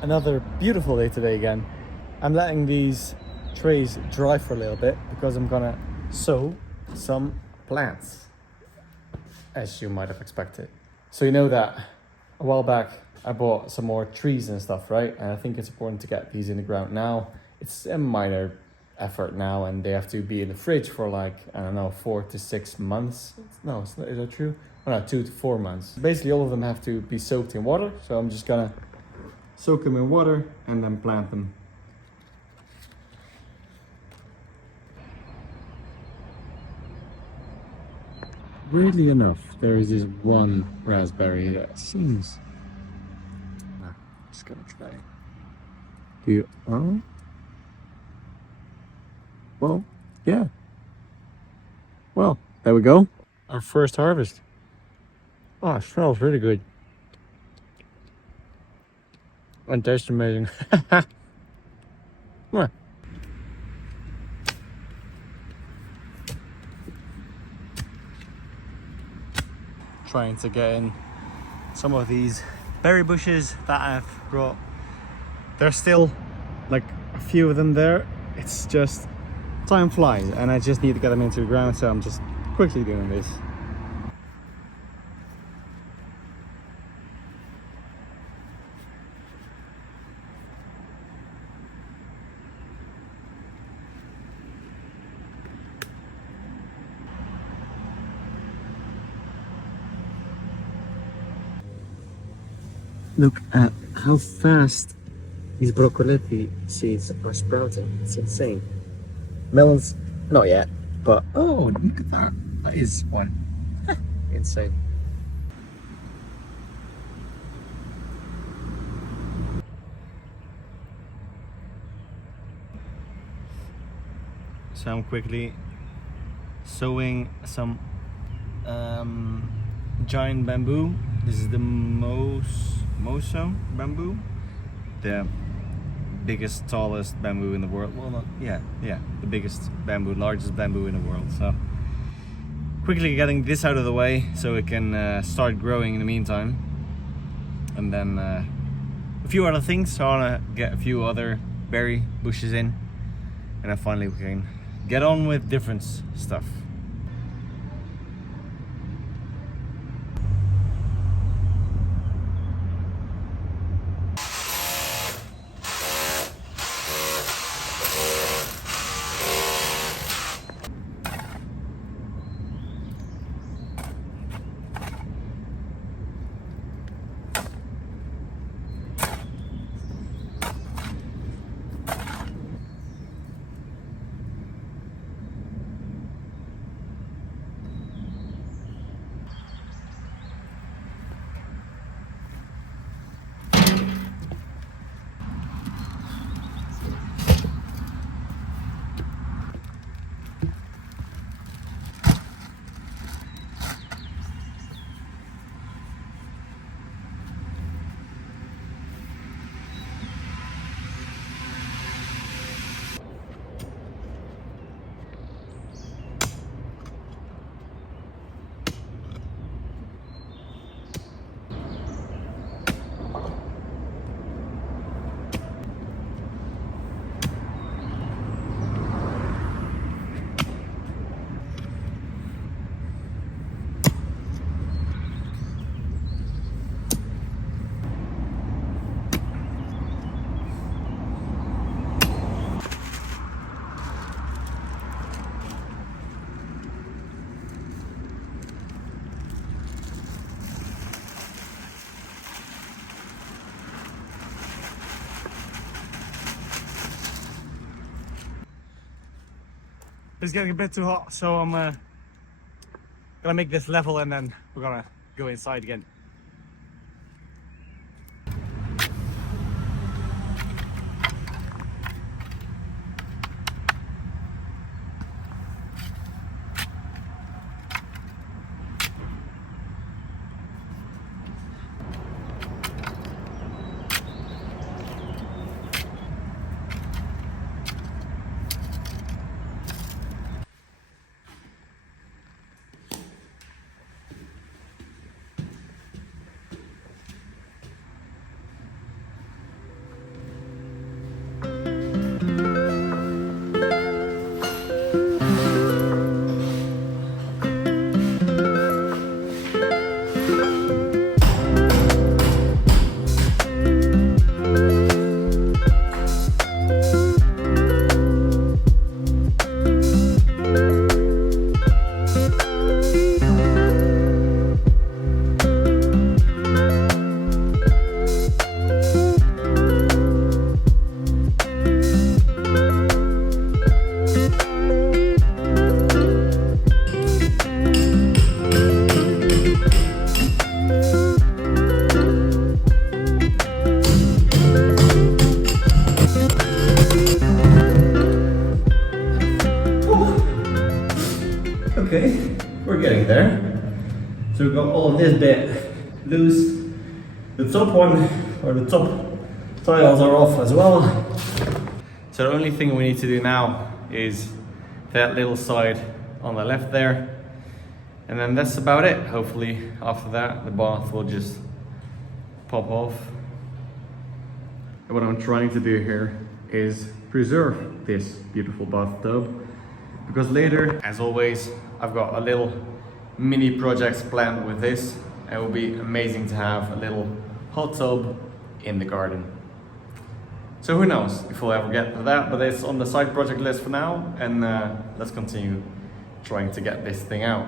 Another beautiful day today again. I'm letting these trays dry for a little bit because I'm gonna sow some plants, as you might have expected. So you know that a while back I bought some more trees and stuff, right? And I think it's important to get these in the ground now. It's a minor effort now, and they have to be in the fridge for like, I don't know, 4 to 6 months. No, it's not, is that true? Oh, no, 2 to 4 months. Basically all of them have to be soaked in water, so I'm just gonna soak them in water and then plant them. Weirdly enough, there is this one raspberry that seems... I'm just gonna try. Do you... Oh? Well, yeah. Well, there we go. Our first harvest. Oh, it smells really good. And tastes amazing. Come on. Trying to get in some of these berry bushes that I've brought. There's still like a few of them there. It's just time flies and I just need to get them into the ground, so I'm just quickly doing this. Look at how fast these broccoli seeds are sprouting. It's insane. Melons, not yet, but oh, look at that. That is one. Insane. So I'm quickly sowing some giant bamboo. This is the Moso bamboo, the biggest, tallest bamboo in the world. Well, not, yeah, the biggest bamboo, largest bamboo in the world. So quickly getting this out of the way so it can start growing in the meantime. And then a few other things. So I want to get a few other berry bushes in, and then finally we can get on with different stuff. It's getting a bit too hot, so I'm gonna make this level and then we're gonna go inside again. this bit loose. The top one, or the top tiles are off as well. So the only thing we need to do now is that little side on the left there. And then that's about it. Hopefully after that, the bath will just pop off. And what I'm trying to do here is preserve this beautiful bathtub, because later, as always, I've got a little mini projects planned with this. It will be amazing to have a little hot tub in the garden. So who knows if we'll ever get to that, but it's on the side project list for now, and let's continue trying to get this thing out.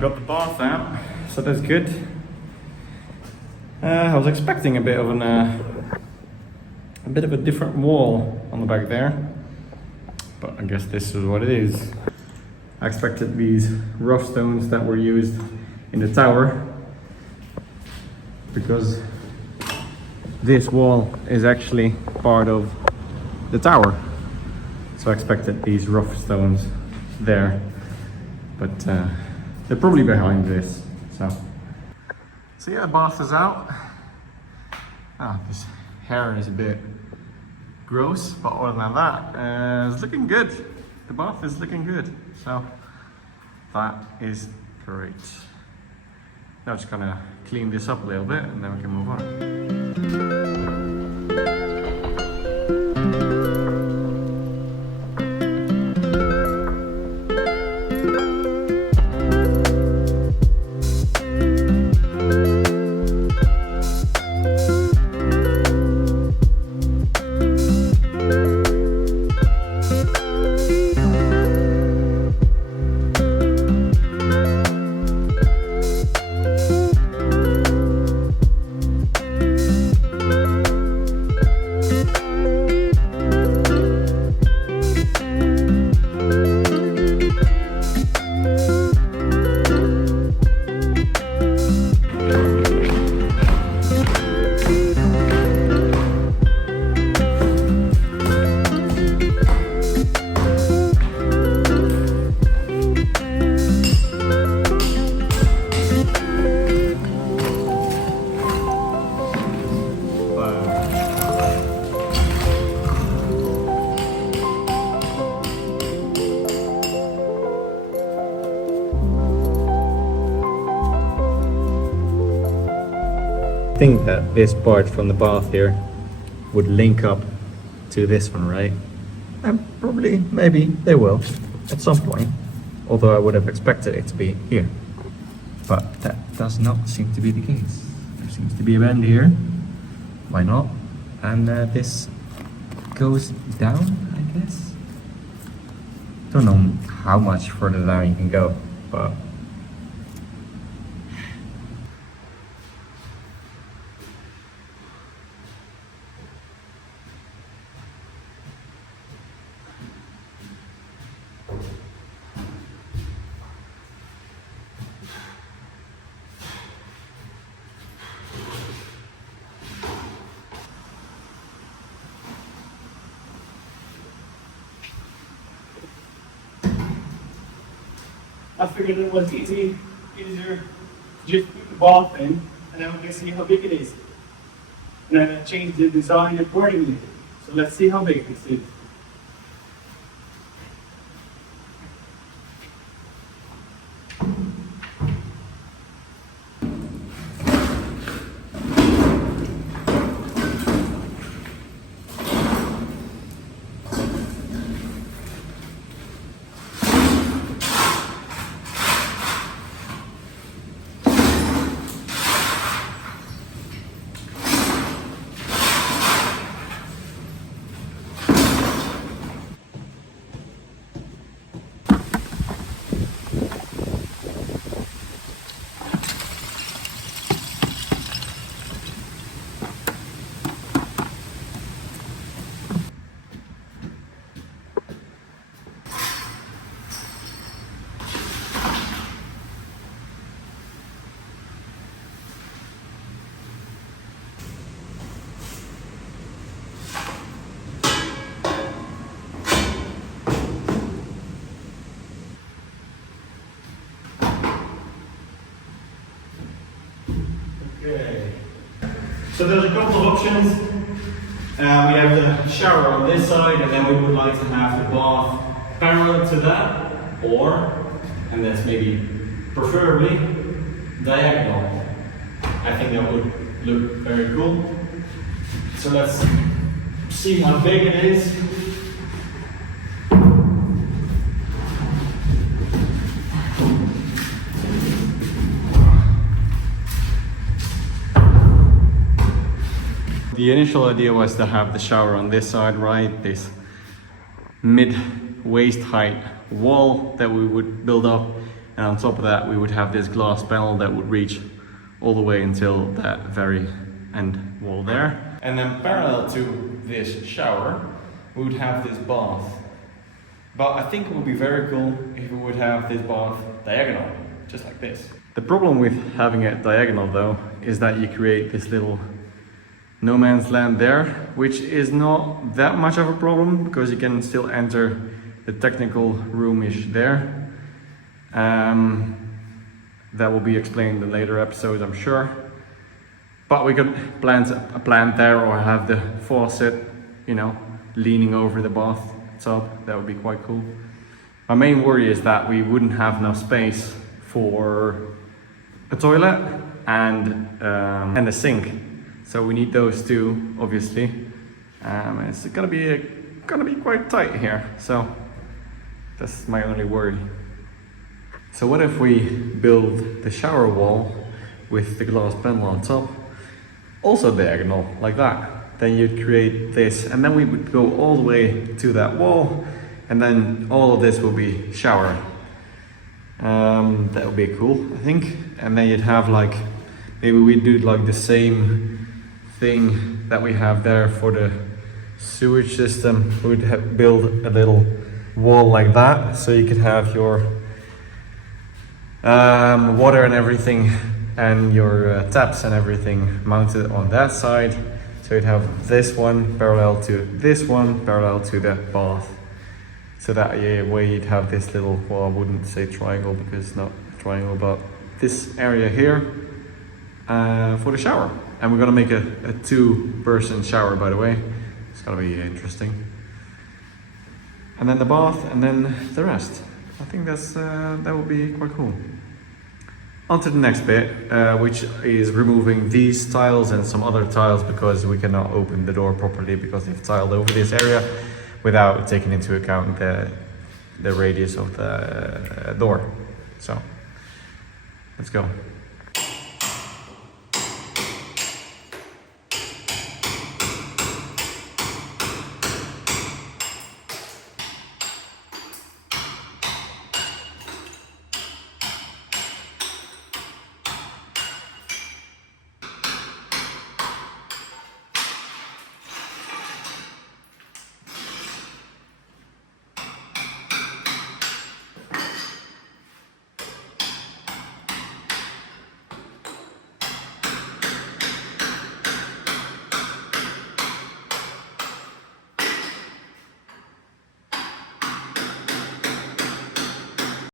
Got the bath out, so that's good. I was expecting a bit of a different wall on the back there, but I guess this is what it is. I expected these rough stones that were used in the tower, because this wall is actually part of the tower. So I expected these rough stones there, but they're probably behind this. So yeah, bath is out. This hair is a bit gross, but other than that, it's looking good. The bath is looking good, so that is great. Now just gonna clean this up a little bit and then we can move on. think that this part from the bath here would link up to this one, right? And probably, maybe they will at some point. Although I would have expected it to be here. But that does not seem to be the case. There seems to be a bend here. Why not? And this goes down, I guess. Don't know how much further down you can go, but I figured it was easier to just put the bath in, and then we can see how big it is. And then I changed the design accordingly. So let's see how big this is. Okay. So there's a couple of options. We have the shower on this side, and then we would like to have the bath parallel to that, or, and that's maybe preferably, diagonal. I think that would look very cool. So let's see how big it is. The initial idea was to have the shower on this side, right? This mid-waist height wall that we would build up, and on top of that we would have this glass panel that would reach all the way until that very end wall there. And then parallel to this shower, we would have this bath. But I think it would be very cool if we would have this bath diagonal, just like this. The problem with having it diagonal though, is that you create this little no man's land there, which is not that much of a problem because you can still enter the technical room-ish there. That will be explained in later episodes, I'm sure. But we could plant a plant there or have the faucet, you know, leaning over the bathtub. That would be quite cool. My main worry is that we wouldn't have enough space for a toilet and a sink. So we need those two, obviously. It's gonna be quite tight here. So that's my only worry. So what if we build the shower wall with the glass panel on top, also diagonal like that? Then you'd create this, and then we would go all the way to that wall, and then all of this will be shower. That would be cool, I think. And then you'd have like, maybe we do like the same thing that we have there for the sewage system. We would build a little wall like that, so you could have your water and everything, and your taps and everything mounted on that side. So you'd have this one parallel to this one, parallel to the bath. So that way you'd have this little, well, I wouldn't say triangle because it's not a triangle, but this area here for the shower. And we're gonna make a two-person shower, by the way. It's gonna be interesting. And then the bath, and then the rest. I think that will be quite cool. On to the next bit, which is removing these tiles and some other tiles because we cannot open the door properly because they've tiled over this area without taking into account the radius of the door. So let's go.